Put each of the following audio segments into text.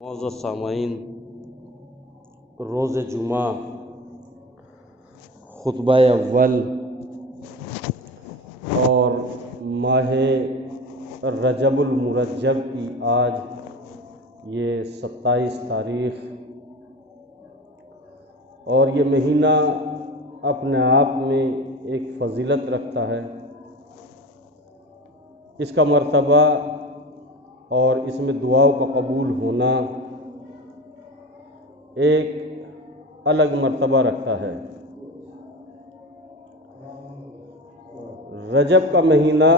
معزز سامعین، روز جمعہ خطبہ اول اور ماہ رجب المرجب کی آج یہ 27 تاریخ، اور یہ مہینہ اپنے آپ میں ایک فضیلت رکھتا ہے۔ اس کا مرتبہ اور اس میں دعاؤں کا قبول ہونا ایک الگ مرتبہ رکھتا ہے۔ رجب کا مہینہ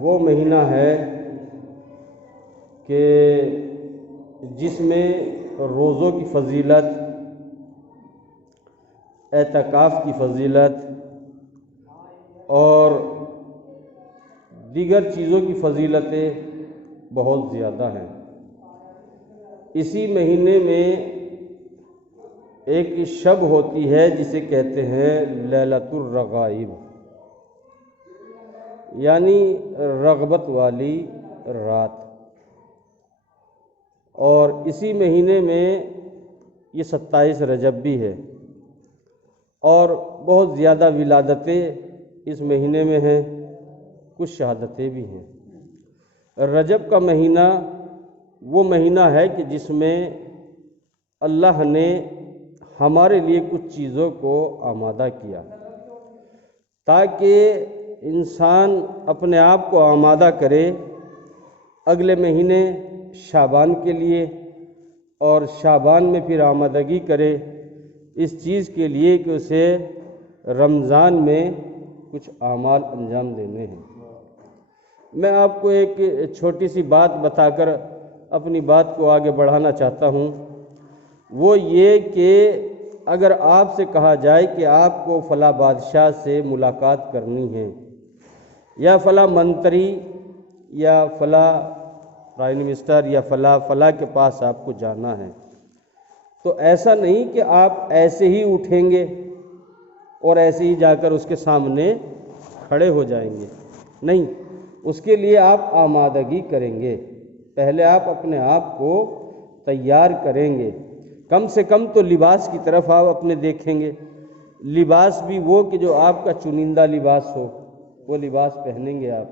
وہ مہینہ ہے کہ جس میں روزوں کی فضیلت، اعتکاف کی فضیلت اور دیگر چیزوں کی فضیلتیں بہت زیادہ ہیں۔ اسی مہینے میں ایک شب ہوتی ہے جسے کہتے ہیں لیلۃ الرغائب، یعنی رغبت والی رات، اور اسی مہینے میں یہ 27 رجب بھی ہے، اور بہت زیادہ ولادتیں اس مہینے میں ہیں، کچھ شہادتیں بھی ہیں۔ رجب کا مہینہ وہ مہینہ ہے کہ جس میں اللہ نے ہمارے لیے کچھ چیزوں کو آمادہ کیا تاکہ انسان اپنے آپ کو آمادہ کرے اگلے مہینے شعبان کے لیے، اور شعبان میں پھر آمادگی کرے اس چیز کے لیے کہ اسے رمضان میں کچھ اعمال انجام دینے ہیں۔ میں آپ کو ایک چھوٹی سی بات بتا کر اپنی بات کو آگے بڑھانا چاہتا ہوں، وہ یہ کہ اگر آپ سے کہا جائے کہ آپ کو فلاں بادشاہ سے ملاقات کرنی ہے، یا فلاں منتری یا فلاں پرائم منسٹر یا فلاں کے پاس آپ کو جانا ہے، تو ایسا نہیں کہ آپ ایسے ہی اٹھیں گے اور ایسے ہی جا کر اس کے سامنے کھڑے ہو جائیں گے، نہیں، اس کے لیے آپ آمادگی کریں گے۔ پہلے آپ اپنے آپ کو تیار کریں گے، کم سے کم تو لباس کی طرف آپ اپنے دیکھیں گے، لباس بھی وہ کہ جو آپ کا چنندہ لباس ہو، وہ لباس پہنیں گے آپ۔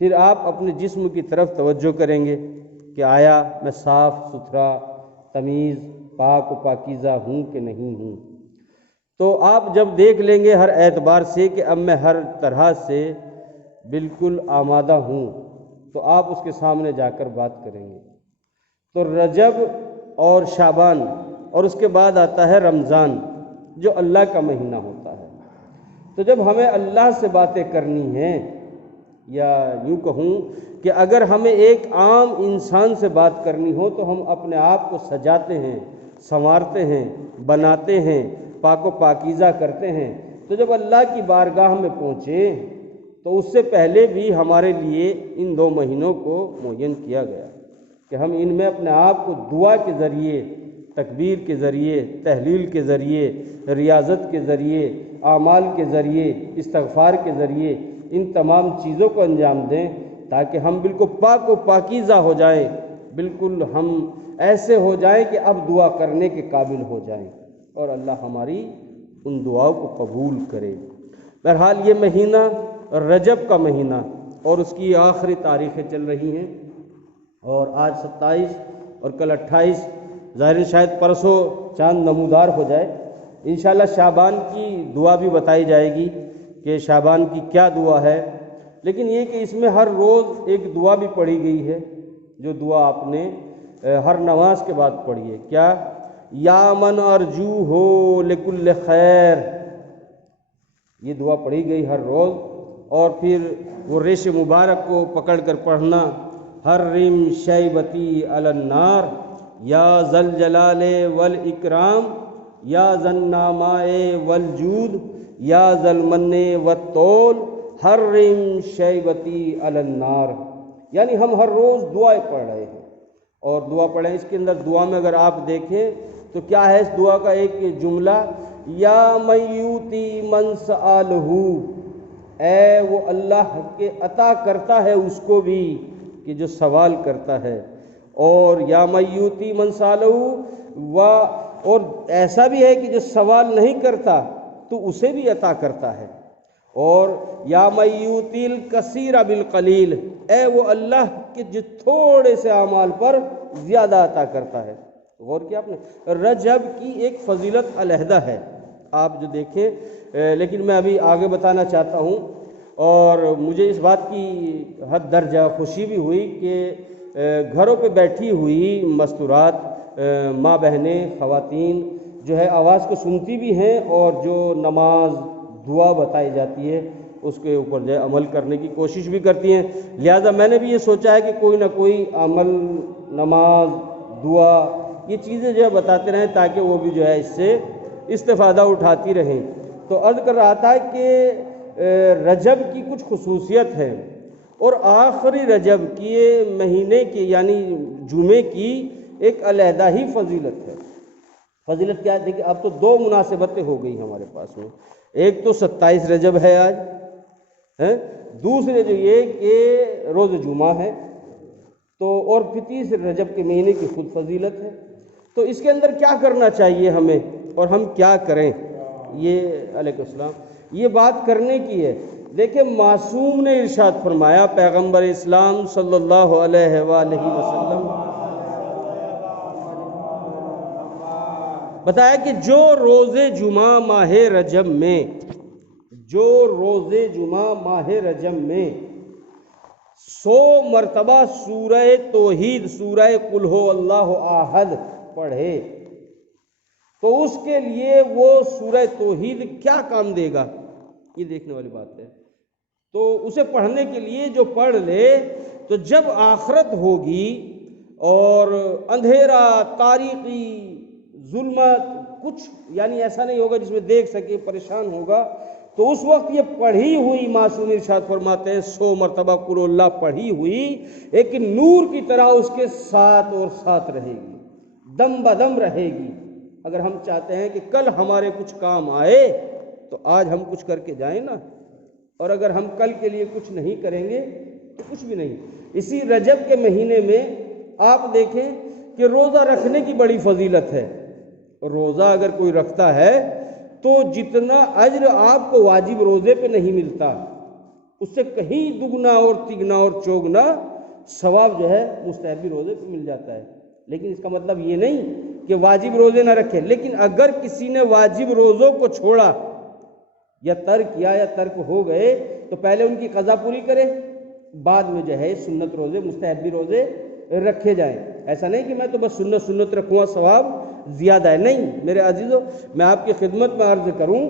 پھر آپ اپنے جسم کی طرف توجہ کریں گے کہ آیا میں صاف ستھرا، تمیز، پاک و پاکیزہ ہوں کہ نہیں ہوں۔ تو آپ جب دیکھ لیں گے ہر اعتبار سے کہ اب میں ہر طرح سے بالکل آمادہ ہوں، تو آپ اس کے سامنے جا کر بات کریں گے۔ تو رجب اور شعبان اور اس کے بعد آتا ہے رمضان، جو اللہ کا مہینہ ہوتا ہے۔ تو جب ہمیں اللہ سے باتیں کرنی ہیں، یا یوں کہوں کہ اگر ہمیں ایک عام انسان سے بات کرنی ہو تو ہم اپنے آپ کو سجاتے ہیں، سنوارتے ہیں، بناتے ہیں، پاک و پاکیزہ کرتے ہیں۔ تو جب اللہ کی بارگاہ میں پہنچے تو اس سے پہلے بھی ہمارے لیے ان 2 مہینوں کو معین کیا گیا کہ ہم ان میں اپنے آپ کو دعا کے ذریعے، تکبیر کے ذریعے، تحلیل کے ذریعے، ریاضت کے ذریعے، اعمال کے ذریعے، استغفار کے ذریعے ان تمام چیزوں کو انجام دیں، تاکہ ہم بالکل پاک و پاکیزہ ہو جائیں، بالکل ہم ایسے ہو جائیں کہ اب دعا کرنے کے قابل ہو جائیں، اور اللہ ہماری ان دعاؤں کو قبول کرے۔ بہرحال یہ مہینہ رجب کا مہینہ، اور اس کی آخری تاریخیں چل رہی ہیں، اور آج 27 اور کل 28، ظاہر شاید پرسوں چاند نمودار ہو جائے۔ انشاءاللہ شعبان کی دعا بھی بتائی جائے گی کہ شعبان کی کیا دعا ہے، لیکن یہ کہ اس میں ہر روز ایک دعا بھی پڑھی گئی ہے، جو دعا آپ نے ہر نماز کے بعد پڑھی ہے۔ کیا؟ یا من ارجو ہو لکل خیر، یہ دعا پڑھی گئی ہر روز، اور پھر وہ ریش مبارک کو پکڑ کر پڑھنا، حرم شیبتی علی النار یا ذل جلال والاکرام یا ذا النعماء والجود یا ذا المن والطول حرم شیبتی علی النار، یعنی ہم ہر روز دعائیں پڑھ رہے ہیں، اور دعا پڑھیں۔ اس کے اندر دعا میں اگر آپ دیکھیں تو کیا ہے اس دعا کا ایک جملہ، یا من یؤتی من سألہ، اے وہ اللہ کے عطا کرتا ہے اس کو بھی کہ جو سوال کرتا ہے، اور یا میوتی منسالہ اور ایسا بھی ہے کہ جو سوال نہیں کرتا تو اسے بھی عطا کرتا ہے، اور یا میوتی الکثیر بالقلیل، اے وہ اللہ کہ جو تھوڑے سے اعمال پر زیادہ عطا کرتا ہے۔ غور کیا آپ نے؟ رجب کی ایک فضیلت علیحدہ ہے، آپ جو دیکھیں، لیکن میں ابھی آگے بتانا چاہتا ہوں، اور مجھے اس بات کی حد درجہ خوشی بھی ہوئی کہ گھروں پہ بیٹھی ہوئی مستورات ماں بہنیں خواتین جو ہے آواز کو سنتی بھی ہیں، اور جو نماز دعا بتائی جاتی ہے اس کے اوپر جو ہے عمل کرنے کی کوشش بھی کرتی ہیں۔ لہٰذا میں نے بھی یہ سوچا ہے کہ کوئی نہ کوئی عمل، نماز، دعا، یہ چیزیں جو ہے بتاتے رہیں تاکہ وہ بھی جو ہے اس سے استفادہ اٹھاتی رہیں۔ تو عرض کر رہا تھا کہ رجب کی کچھ خصوصیت ہے، اور آخری رجب کی مہینے کی یعنی جمعے کی ایک علیحدہ ہی فضیلت ہے۔ فضیلت کیا ہے؟ دیکھیں اب تو دو مناسبتیں ہو گئی ہمارے پاس میں، ایک تو 27 رجب ہے آج، دوسرے جو یہ کہ روز جمعہ ہے، تو اور پھر تیسرے رجب کے مہینے کی خود فضیلت ہے۔ تو اس کے اندر کیا کرنا چاہیے ہمیں، اور ہم کیا کریں، یہ علیہ السلام یہ بات کرنے کی ہے۔ دیکھیں معصوم نے ارشاد فرمایا، پیغمبر اسلام صلی اللہ علیہ وآلہ وسلم بتایا کہ جو روز جمعہ ماہ رجب میں، جو روز جمعہ ماہ رجب میں 100 مرتبہ سورہ توحید، سورہ قل ہو اللہ احد پڑھے تو اس کے لیے وہ سورہ توحید کیا کام دے گا، یہ دیکھنے والی بات ہے۔ تو اسے پڑھنے کے لیے جو پڑھ لے تو جب آخرت ہوگی اور اندھیرا، تاریکی، ظلمت، کچھ یعنی ایسا نہیں ہوگا جس میں دیکھ سکے، پریشان ہوگا، تو اس وقت یہ پڑھی ہوئی معصوم ارشاد فرماتے ہیں 100 مرتبہ قل اللہ پڑھی ہوئی ایک نور کی طرح اس کے ساتھ اور ساتھ رہے گی، دم بدم رہے گی۔ اگر ہم چاہتے ہیں کہ کل ہمارے کچھ کام آئے تو آج ہم کچھ کر کے جائیں نا، اور اگر ہم کل کے لیے کچھ نہیں کریں گے تو کچھ بھی نہیں۔ اسی رجب کے مہینے میں آپ دیکھیں کہ روزہ رکھنے کی بڑی فضیلت ہے، روزہ اگر کوئی رکھتا ہے تو جتنا اجر آپ کو واجب روزے پہ نہیں ملتا، اس سے کہیں دگنا اور تگنا اور چوگنا ثواب جو ہے مستحبی روزے پہ مل جاتا ہے۔ لیکن اس کا مطلب یہ نہیں کہ واجب روزے نہ رکھے، لیکن اگر کسی نے واجب روزوں کو چھوڑا یا ترک کیا یا ترک ہو گئے تو پہلے ان کی قضا پوری کرے، بعد میں جو ہے سنت روزے، مستحبی روزے رکھے جائیں۔ ایسا نہیں کہ میں تو بس سنت رکھوں گا ثواب زیادہ ہے، نہیں میرے عزیزو، میں آپ کی خدمت میں عرض کروں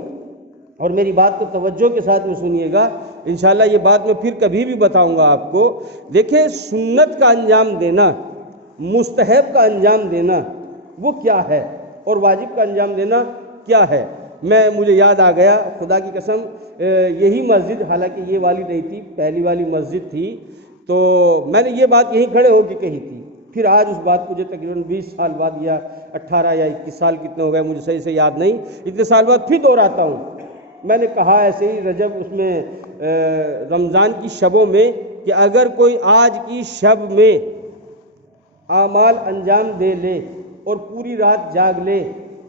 اور میری بات کو توجہ کے ساتھ میں سنیے گا، انشاءاللہ یہ بات میں پھر کبھی بھی بتاؤں گا آپ کو۔ دیکھیں سنت کا انجام دینا، مستحب کا انجام دینا وہ کیا ہے، اور واجب کا انجام دینا کیا ہے۔ مجھے یاد آ گیا، خدا کی قسم، یہی مسجد، حالانکہ یہ والی نہیں تھی، پہلی والی مسجد تھی، تو میں نے یہ بات یہیں کھڑے ہو کے کہی تھی، پھر آج اس بات کو جو تقریباً 20 سال بعد یا 18 یا 21 سال کتنے ہو گئے مجھے صحیح سے یاد نہیں، اتنے سال بعد پھر دہراتا ہوں۔ میں نے کہا ایسے ہی رجب اس میں رمضان کی شبوں میں کہ اگر کوئی آج کی شب میں اعمال انجام دے لے اور پوری رات جاگ لے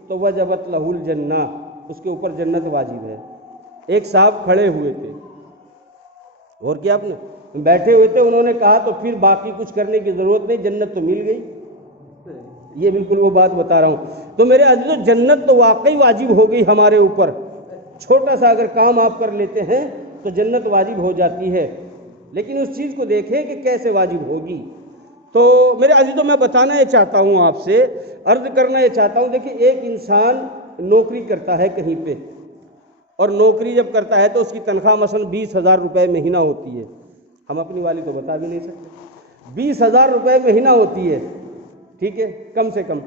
تو وجبت لہ الجنہ، اس کے اوپر جنت واجب ہے۔ ایک صاحب کھڑے ہوئے تھے، اور کیا آپ نے بیٹھے ہوئے تھے، انہوں نے کہا تو پھر باقی کچھ کرنے کی ضرورت نہیں، جنت تو مل گئی۔ یہ بالکل وہ بات بتا رہا ہوں۔ تو میرے عزیزو، جنت تو واقعی واجب ہو گئی ہمارے اوپر، چھوٹا سا اگر کام آپ کر لیتے ہیں تو جنت واجب ہو جاتی ہے، لیکن اس چیز کو دیکھیں کہ کیسے واجب ہوگی۔ تو میرے عزیزو، میں بتانا یہ چاہتا ہوں، آپ سے عرض کرنا یہ چاہتا ہوں، دیکھیں ایک انسان نوکری کرتا ہے کہیں پہ، اور نوکری جب کرتا ہے تو اس کی تنخواہ مثلا 20,000 روپے مہینہ ہوتی ہے، ہم اپنی والی تو بتا بھی نہیں سکتے، 20,000 روپے مہینہ ہوتی ہے، ٹھیک ہے، کم سے کم،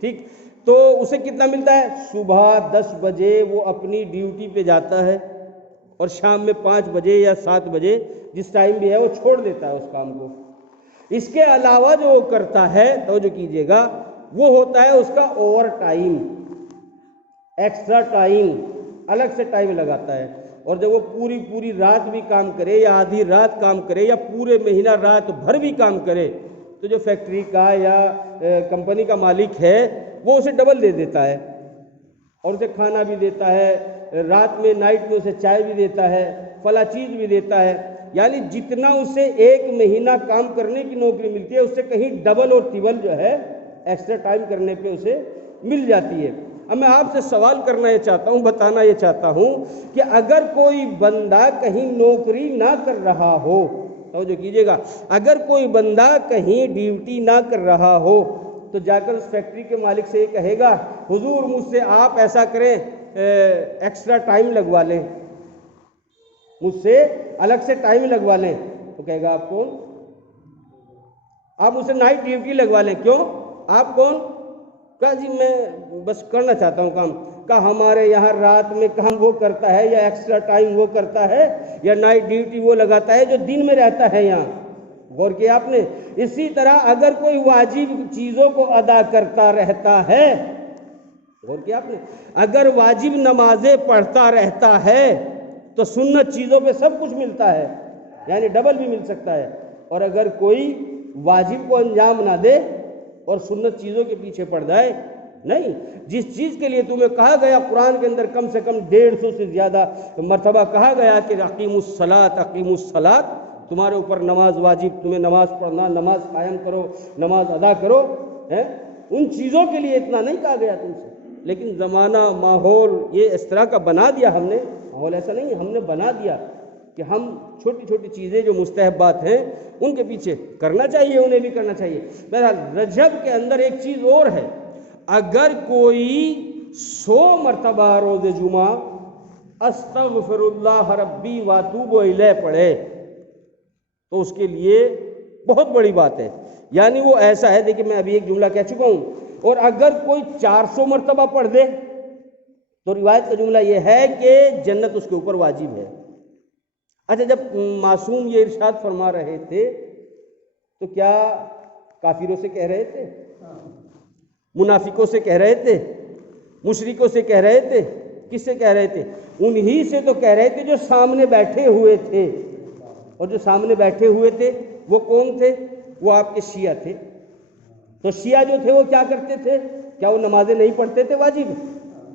ٹھیک۔ تو اسے کتنا ملتا ہے؟ صبح 10 بجے وہ اپنی ڈیوٹی پہ جاتا ہے، اور شام میں 5 بجے یا 7 بجے جس ٹائم بھی ہے وہ چھوڑ دیتا ہے اس کام کو۔ اس کے علاوہ جو وہ کرتا ہے، توجہ کیجئے گا، وہ ہوتا ہے اس کا اوور ٹائم، ایکسٹرا ٹائم، الگ سے ٹائم لگاتا ہے۔ اور جب وہ پوری رات بھی کام کرے یا آدھی رات کام کرے یا پورے مہینہ رات بھر بھی کام کرے تو جو فیکٹری کا یا کمپنی کا مالک ہے وہ اسے ڈبل دے دیتا ہے، اور اسے کھانا بھی دیتا ہے، رات میں نائٹ میں اسے چائے بھی دیتا ہے، فلاں چیز بھی دیتا ہے، یعنی جتنا اسے ایک مہینہ کام کرنے کی نوکری ملتی ہے اس سے کہیں ڈبل اور ٹربل جو ہے ایکسٹرا ٹائم کرنے پہ اسے مل جاتی ہے۔ اب میں آپ سے سوال کرنا یہ چاہتا ہوں، بتانا یہ چاہتا ہوں کہ اگر کوئی بندہ کہیں نوکری نہ کر رہا ہو، توجہ کیجئے گا، اگر کوئی بندہ کہیں ڈیوٹی نہ کر رہا ہو تو جا کر اس فیکٹری کے مالک سے یہ کہے گا حضور مجھ سے آپ ایسا کریں ایکسٹرا ٹائم لگوا لیں، مجھ سے الگ سے ٹائم لگوا لیں، تو کہے گا آپ کون؟ آپ اسے نائٹ ڈیوٹی لگوا لیں، کیوں؟ آپ کون؟ کہا جی میں بس کرنا چاہتا ہوں کام۔ کہا ہمارے یہاں رات میں کام وہ کرتا ہے یا ایکسٹرا ٹائم وہ کرتا ہے یا نائٹ ڈیوٹی وہ لگاتا ہے جو دن میں رہتا ہے یہاں۔ غور کیا آپ نے؟ اسی طرح اگر کوئی واجب چیزوں کو ادا کرتا رہتا ہے، غور کیا آپ نے، اگر واجب نمازیں پڑھتا رہتا ہے تو سنت چیزوں پہ سب کچھ ملتا ہے، یعنی ڈبل بھی مل سکتا ہے۔ اور اگر کوئی واجب کو انجام نہ دے اور سنت چیزوں کے پیچھے پڑ جائے، نہیں، جس چیز کے لیے تمہیں کہا گیا قرآن کے اندر کم سے کم 150 سے زیادہ مرتبہ کہا گیا کہ اقیموا الصلاۃ اقیموا الصلاۃ، تمہارے اوپر نماز واجب، تمہیں نماز پڑھنا، نماز قائم کرو، نماز ادا کرو، ان چیزوں کے لیے اتنا نہیں کہا گیا تم سے۔ لیکن زمانہ ماحول یہ اس طرح کا بنا دیا ہم نے، ماحول ایسا نہیں، ہم نے بنا دیا کہ ہم چھوٹی چھوٹی چیزیں جو مستحبات ہیں ان کے پیچھے کرنا چاہیے، انہیں بھی کرنا چاہیے۔ بہرحال رجب کے اندر ایک چیز اور ہے، اگر کوئی 100 مرتبہ روز جمعہ استغفر اللہ ربی واتوب الیہ پڑھے تو اس کے لیے بہت بڑی بات ہے، یعنی وہ ایسا ہے، دیکھیں میں ابھی ایک جملہ کہہ چکا ہوں، اور اگر کوئی 400 مرتبہ پڑھ دے تو روایت کا جملہ یہ ہے کہ جنت اس کے اوپر واجب ہے۔ اچھا، جب معصوم یہ ارشاد فرما رہے تھے تو کیا کافروں سے کہہ رہے تھے؟ منافقوں سے کہہ رہے تھے؟ مشرکوں سے کہہ رہے تھے؟ کس سے کہہ رہے تھے؟ انہی سے تو کہہ رہے تھے جو سامنے بیٹھے ہوئے تھے، اور جو سامنے بیٹھے ہوئے تھے وہ کون تھے؟ وہ آپ کے شیعہ تھے۔ تو شیعہ جو تھے وہ کیا کرتے تھے؟ کیا وہ نمازیں نہیں پڑھتے تھے؟ واجب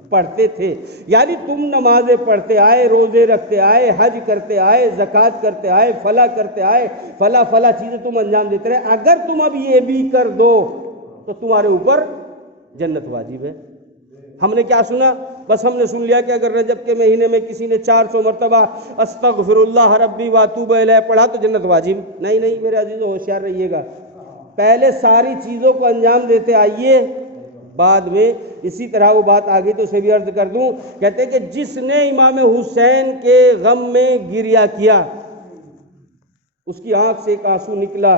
پڑھتے تھے۔ یعنی تم نمازیں پڑھتے آئے، روزے رکھتے آئے، حج کرتے آئے، زکوٰۃ کرتے آئے، فلاں کرتے آئے، فلاں چیزیں تم انجام دیتے رہے، اگر تم اب یہ بھی کر دو تو تمہارے اوپر جنت واجب ہے۔ ہم نے کیا سنا؟ بس ہم نے سن لیا کہ اگر رجب کے مہینے میں کسی نے 400 مرتبہ استغفر اللہ ربی واتوب الیہ پڑھا تو جنت واجب۔ نہیں نہیں میرے عزیزو، ہوشیار رہیے گا، پہلے ساری چیزوں کو انجام دیتے آئیے، بعد میں اسی طرح وہ بات آگئی تو اسے بھی عرض کر دوں، کہتے ہیں کہ جس نے امام حسین کے غم میں گریہ کیا، اس کی آنکھ سے ایک آنسو نکلا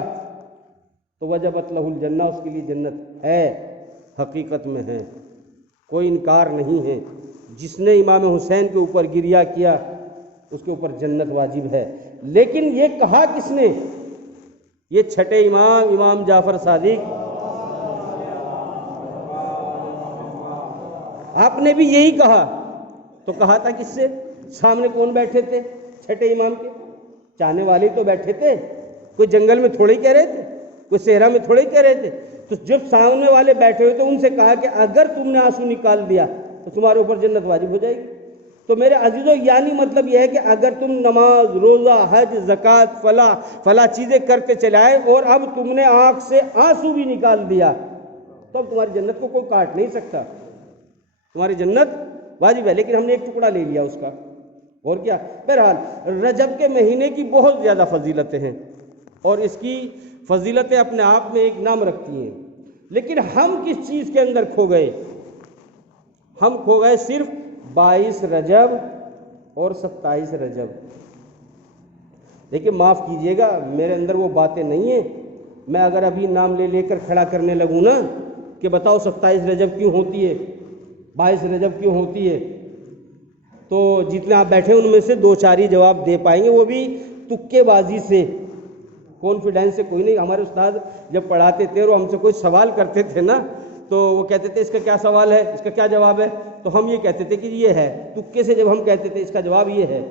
تو وجبت لہ الجنہ، اس کے لیے جنت ہے، حقیقت میں ہے، کوئی انکار نہیں ہے۔ جس نے امام حسین کے اوپر گریہ کیا اس کے اوپر جنت واجب ہے۔ لیکن یہ کہا کس نے؟ یہ چھٹے امام، امام جعفر صادق، آپ نے بھی یہی کہا۔ تو کہا تھا کس سے؟ سامنے کون بیٹھے تھے؟ چھٹے امام کے چاہنے والے تو بیٹھے تھے، کوئی جنگل میں تھوڑے کہہ رہے تھے، کوئی صحرا میں تھوڑے کہہ رہے تھے۔ تو جب سامنے والے بیٹھے ہوئے تو ان سے کہا کہ اگر تم نے آنسو نکال دیا تو تمہارے اوپر جنت واجب ہو جائے گی۔ تو میرے عزیزو، یعنی مطلب یہ ہے کہ اگر تم نماز، روزہ، حج، زکوٰۃ، فلاں چیزیں کرتے چلے آئے اور اب تم نے آنکھ سے آنسو بھی نکال دیا تو اب تمہاری جنت کو کوئی کاٹ نہیں سکتا، تمہاری جنت واجب ہے۔ لیکن ہم نے ایک ٹکڑا لے لیا اس کا، اور کیا؟ بہرحال رجب کے مہینے کی بہت زیادہ فضیلتیں ہیں اور اس کی فضیلتیں اپنے آپ میں ایک نام رکھتی ہیں، لیکن ہم کس چیز کے اندر کھو گئے؟ ہم کھو گئے صرف 22 رجب اور 27 رجب۔ دیکھیں معاف کیجئے گا، میرے اندر وہ باتیں نہیں ہیں، میں اگر ابھی نام لے کر کھڑا کرنے لگوں نا کہ بتاؤ 27 رجب کیوں ہوتی ہے، 22 رجب کیوں ہوتی ہے، تو جتنے آپ بیٹھے ان میں سے 2-4 ہی جواب دے پائیں گے، وہ بھی تکے بازی سے، کانفیڈینس سے کوئی نہیں۔ ہمارے استاد جب پڑھاتے تھے اور ہم سے کوئی سوال کرتے تھے نا تو وہ کہتے تھے اس کا کیا سوال ہے، اس کا کیا جواب ہے، تو ہم یہ کہتے تھے کہ یہ ہے، تکے سے جب ہم کہتے تھے اس کا جواب یہ ہے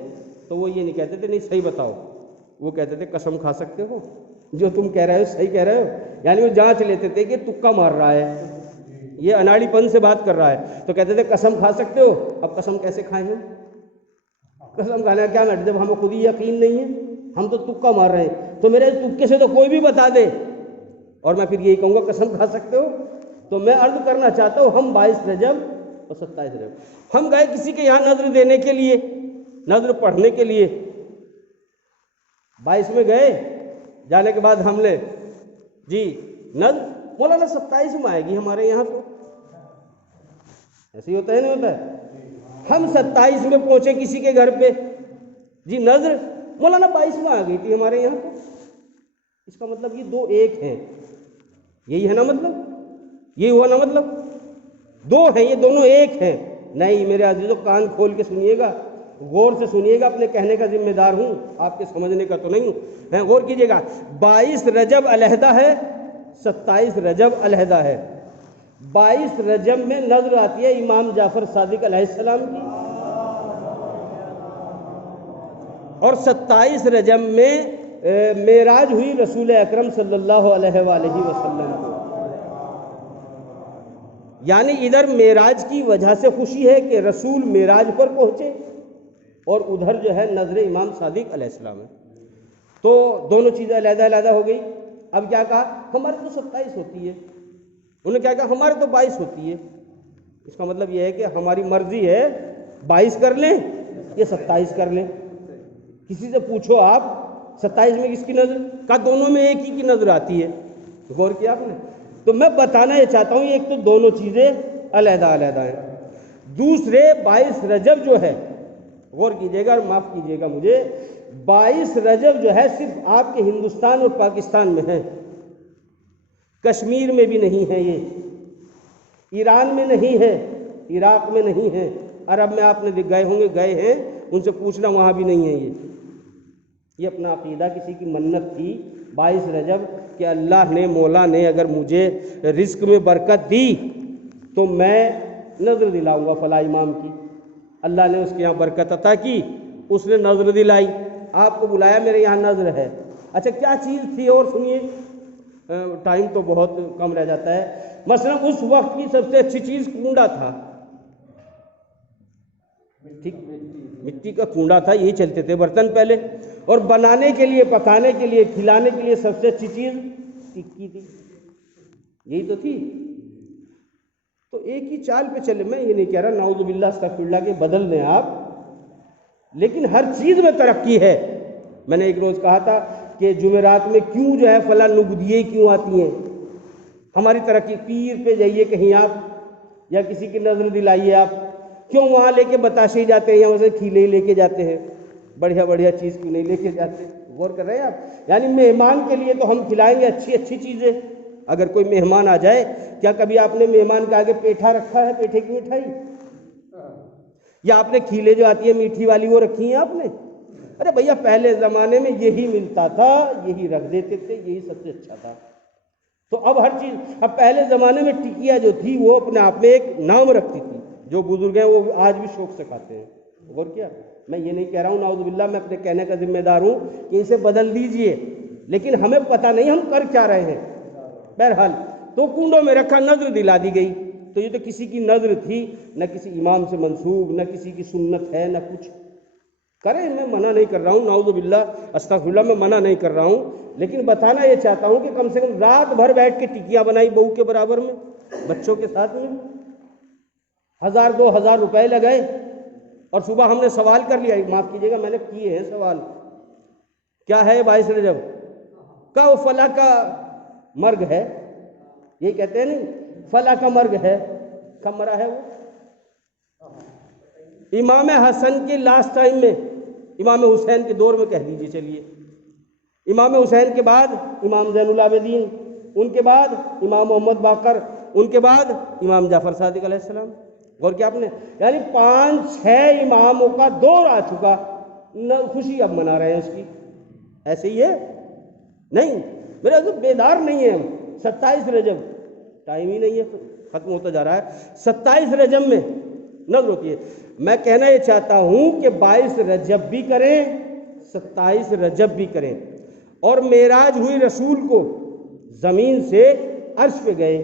تو وہ یہ نہیں کہتے تھے نہیں صحیح بتاؤ، وہ کہتے تھے قسم کھا سکتے ہو، جو تم کہہ رہے ہو صحیح کہہ رہے ہو؟ یعنی وہ جانچ لیتے تھے کہ تکا مار رہا ہے، یہ اناڑی پن سے بات کر رہا ہے، تو کہتے تھے قسم کھا سکتے ہو؟ اب قسم کیسے کھائیں ہم؟ قسم کھانے کا کیا مطلب جب ہمیں خود ہی یقین نہیں ہے، ہم تو تکا مار رہے ہیں، تو میرے تکے سے تو کوئی بھی بتا دے اور میں پھر یہی کہوں گا قسم کھا سکتے ہو؟ تو میں عرض کرنا چاہتا ہوں ہم 22 رجب اور 27 رجب ہم گئے کسی کے یہاں نظر دینے کے لیے، نظر پڑھنے کے لیے، 22 میں گئے، جانے کے بعد ہم لے جی نظر مولانا 27 میں آئے گی ہمارے یہاں، تو ایسے ہی ہوتا ہے نہیں ہوتا ہے؟ ہم 27 میں پہنچے کسی کے گھر پہ، جی نظر مولانا 22 میں آ گئی تھی ہمارے یہاں، تو اس کا مطلب یہ دو ایک ہیں، یہی ہے نا مطلب، یہی ہوا نا مطلب، دو ہیں یہ دونوں ایک ہیں؟ نہیں میرے عزیزو، کان کھول کے سنیے گا، غور سے سنیے گا، اپنے کہنے کا ذمہ دار ہوں، آپ کے سمجھنے کا تو نہیں ہوں، غور کیجئے گا، 22 رجب علیحدہ ہے، 27 رجب علیحدہ ہے۔ 22 رجب میں نظر آتی ہے امام جعفر صادق علیہ السلام کی، اور 27 رجب میں معراج ہوئی رسول اکرم صلی اللہ علیہ وآلہ وسلم کو، یعنی ادھر معراج کی وجہ سے خوشی ہے کہ رسول معراج پر پہنچے، اور ادھر جو ہے نظر امام صادق علیہ السلام ہے، تو دونوں چیزیں علیحدہ علیحدہ ہو گئی۔ اب کیا کہا؟ ہمارے تو 27 ہوتی ہے، انہوں نے کیا کہا؟ ہمارے تو 22 ہوتی ہے۔ اس کا مطلب یہ ہے کہ ہماری مرضی ہے 22 کر لیں یا 27 کر لیں، کسی سے پوچھو آپ 27 میں کس کی نظر، کہا دونوں میں ایک ہی کی نظر آتی ہے، غور کیا آپ نے؟ تو میں بتانا یہ چاہتا ہوں ایک تو دونوں چیزیں علیحدہ علیحدہ ہیں، دوسرے 22 رجب جو ہے، غور کیجئے گا اور معاف کیجئے گا مجھے، 22 رجب جو ہے صرف آپ کے ہندوستان اور پاکستان میں ہے، کشمیر میں بھی نہیں ہے، یہ ایران میں نہیں ہے، عراق میں نہیں ہے، عرب میں آپ نے گئے ہوں گے، گئے ہیں، ان سے پوچھنا وہاں بھی نہیں ہے، یہ اپنا عقیدہ کسی کی منت تھی 22 رجب کہ اللہ نے مولا نے اگر مجھے رزق میں برکت دی تو میں نظر دلاؤں گا فلاں امام کی، اللہ نے اس کے یہاں برکت عطا کی، اس نے نظر دلائی، آپ کو بلایا میرے یہاں نظر ہے، اچھا کیا چیز تھی اور سنیے، ٹائم تو بہت کم رہ جاتا ہے، مثلا اس وقت کی سب سے اچھی چیز کنڈا تھا، ٹھیک، مٹی کا کنڈا تھا، یہی چلتے تھے برتن پہلے، اور بنانے کے لیے، پکانے کے لیے، کھلانے کے لیے سب سے اچھی چیز ٹکی تھی، یہی تو تھی، تو ایک ہی چال پہ چلے، میں یہ نہیں کہہ رہا نعوذ باللہ استغفر اللہ کے بدل دیں آپ، لیکن ہر چیز میں ترقی ہے۔ میں نے ایک روز کہا تھا کہ جمعرات میں کیوں جو ہے فلاں نگدیے کیوں آتی ہیں، ہماری ترقی، پیر پہ جائیے کہیں آپ یا کسی کی نظر دلائیے آپ، کیوں وہاں لے کے بتاشے جاتے ہیں یا وہاں سے کھیلے لے کے جاتے ہیں، بڑھیا بڑھیا چیز کیوں نہیں لے کے جاتے؟ غور کر رہے ہیں آپ؟ یعنی مہمان کے لیے تو ہم کھلائیں گے اچھی اچھی چیزیں، اگر کوئی مہمان آ جائے، کیا کبھی آپ نے مہمان کے آگے پیٹھا رکھا ہے، پیٹھے کی مٹھائی، یا آپ نے کھیلے جو آتی ہے میٹھی والی وہ رکھی ہیں آپ نے؟ ارے بھیا پہلے زمانے میں یہی ملتا تھا، یہی رکھ دیتے تھے، یہی سب سے اچھا تھا، تو اب ہر چیز، اب پہلے زمانے میں ٹکیا جو تھی وہ اپنے آپ میں ایک نام رکھتی تھی، جو بزرگ ہیں وہ آج بھی شوق سے کھاتے ہیں، غور کیا؟ میں یہ نہیں کہہ رہا ہوں نعوذ باللہ، میں اپنے کہنے کا ذمہ دار ہوں کہ اسے بدل دیجئے، لیکن ہمیں پتہ نہیں ہم کر کیا رہے ہیں۔ بہرحال تو کنڈوں میں رکھا، نظر دلا دی گئی، تو یہ تو کسی کی نظر تھی، نہ کسی امام سے منسوب، نہ کسی کی سنت ہے، نہ کچھ، کریں، میں منع نہیں کر رہا ہوں، نعوذ باللہ استغفر اللہ، میں منع نہیں کر رہا ہوں، لیکن بتانا یہ چاہتا ہوں کہ کم سے کم رات بھر بیٹھ کے ٹکیاں بنائی بہو کے برابر میں، بچوں کے ساتھ میں، 1000-2000 روپے لگائے، اور صبح ہم نے سوال کر لیا، معاف کیجئے گا میں نے کیے ہیں سوال، کیا ہے 22 رجب کا؟ وہ فلاں کا مرگ ہے، یہی کہتے ہیں نہیں، فلاں کا مرگ ہے، کب مرا ہے وہ؟ امام حسن کے لاسٹ ٹائم میں، امام حسین کے دور میں کہہ دیجئے، چلیے امام حسین کے بعد امام زین العابدین، ان کے بعد امام محمد باقر، ان کے بعد امام جعفر صادق علیہ السلام، غور کیا آپ نے؟ یعنی 5-6 اماموں کا دور آ چکا، خوشی اب منا رہے ہیں اس کی، ایسے ہی ہے؟ نہیں میرے حضرت بیدار نہیں ہیں ہم۔ 27 رجب ٹائم ہی نہیں ہے، ختم ہوتا جا رہا ہے، 27 رجب میں نظر ہوتی ہے۔ میں کہنا یہ چاہتا ہوں کہ 22 رجب بھی کریں، 27 رجب بھی کریں، اور معراج ہوئی رسول کو، زمین سے عرش پہ گئے،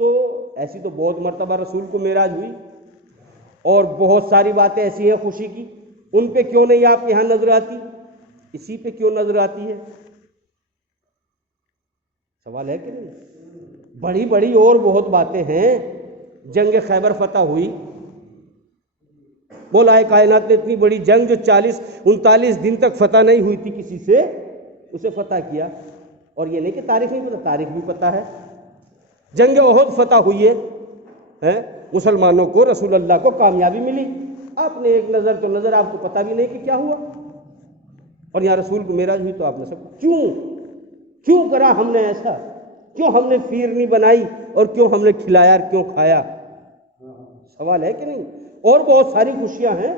تو ایسی تو بہت مرتبہ رسول کو معراج ہوئی، اور بہت ساری باتیں ایسی ہیں خوشی کی، ان پہ کیوں نہیں آپ کے یہاں نظر آتی؟ اسی پہ کیوں نظر آتی ہے؟ سوال ہے کہ نہیں؟ بڑی بڑی اور بہت باتیں ہیں، جنگ خیبر فتح ہوئی، مولا کائنات نے اتنی بڑی جنگ جو 39 دن تک فتح نہیں ہوئی تھی کسی سے، اسے فتح کیا، اور یہ نہیں کہ تاریخ نہیں پتہ، تاریخ بھی پتہ ہے۔ جنگ احد فتح ہوئی ہے، مسلمانوں کو، رسول اللہ کو کامیابی ملی، آپ نے ایک نظر تو نظر، آپ کو پتہ بھی نہیں کہ کیا ہوا، اور یہاں رسول کو معراج ہوئی تو آپ نے سب کیوں کرا ہم نے ایسا؟ کیوں ہم نے فیرنی بنائی، اور کیوں ہم نے کھلایا اور کیوں کھایا؟ سوال ہے کہ نہیں؟ اور بہت ساری خوشیاں ہیں،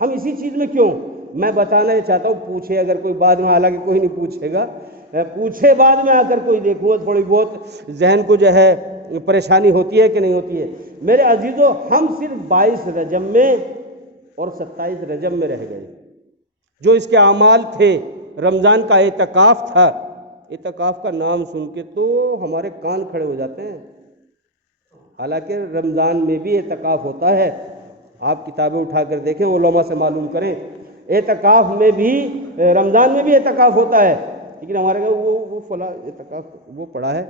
ہم اسی چیز میں کیوں؟ میں بتانا یہ چاہتا ہوں، پوچھے اگر کوئی بعد میں، حالانکہ کوئی نہیں پوچھے گا، پوچھے بعد میں آ کر کوئی دیکھوں، تھوڑی بہت ذہن کو جو ہے پریشانی ہوتی ہے کہ نہیں ہوتی ہے؟ میرے عزیزو، ہم صرف 22 رجب میں اور 27 رجب میں رہ گئے، جو اس کے اعمال تھے، رمضان کا اعتکاف تھا، اعتکاف کا نام سن کے تو ہمارے کان کھڑے ہو جاتے ہیں، حالانکہ رمضان میں بھی اعتکاف ہوتا ہے، آپ کتابیں اٹھا کر دیکھیں، علماء سے معلوم کریں، اعتکاف میں بھی، رمضان میں بھی اعتکاف ہوتا ہے، لیکن ہمارے وہ فلاں اعتکاف وہ پڑا ہے،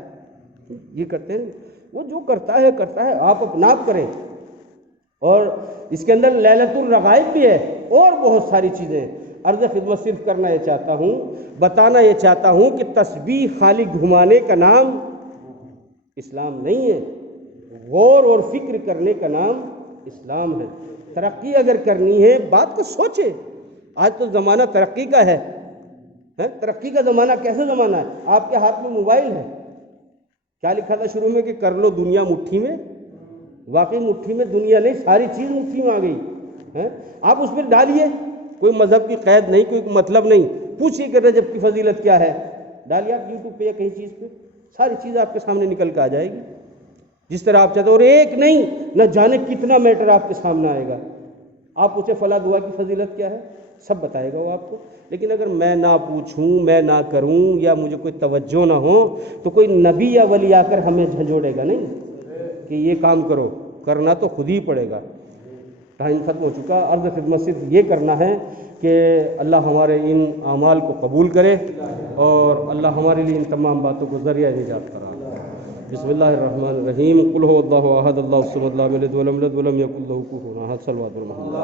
یہ کرتے ہیں، وہ جو کرتا ہے آپ اپنا آپ کریں، اور اس کے اندر لیلۃ الرغائب بھی ہے، اور بہت ساری چیزیں۔ عرض خدمت صرف کرنا یہ چاہتا ہوں، بتانا یہ چاہتا ہوں کہ تسبیح خالی گھمانے کا نام اسلام نہیں ہے، غور اور فکر کرنے کا نام اسلام ہے۔ ترقی اگر کرنی ہے، بات کو سوچے، آج تو زمانہ ترقی کا ہے، ترقی کا زمانہ کیسے زمانہ ہے؟ آپ کے ہاتھ میں موبائل ہے، کیا لکھا تھا شروع میں کہ کر لو دنیا مٹھی میں؟ واقعی مٹھی میں دنیا نہیں، ساری چیز مٹھی میں آ گئی، آپ اس پہ ڈالیے، کوئی مذہب کی قید نہیں، کوئی مطلب نہیں، پوچھئے کہ رجب کی فضیلت کیا ہے، ڈالیے آپ یوٹیوب پہ یا کہیں چیز پہ، ساری چیز آپ کے سامنے نکل کے آ جائے گی، جس طرح آپ چاہتے ہیں، اور ایک نہیں، نہ جانے کتنا میٹر آپ کے سامنے آئے گا، آپ پوچھے فلاں دعا کی فضیلت کیا ہے، سب بتائے گا وہ آپ کو۔ لیکن اگر میں نہ پوچھوں، میں نہ کروں، یا مجھے کوئی توجہ نہ ہو، تو کوئی نبی یا ولی آ کر ہمیں جھنجھوڑے گا نہیں کہ یہ کام کرو، کرنا تو خود ہی پڑے گا۔ ٹائم ختم ہو چکا، عرض خدمت صرف یہ کرنا ہے کہ اللہ ہمارے ان اعمال کو قبول کرے، اور اللہ ہمارے لیے ان تمام باتوں کو ذریعہ نجات کرا۔ بسم اللہ الرحمن الرحیم، قل هو اللہ احد اللہ الصمد لم یلد ولم یولد ولم یکن له کفوا احد، صلوات محمد۔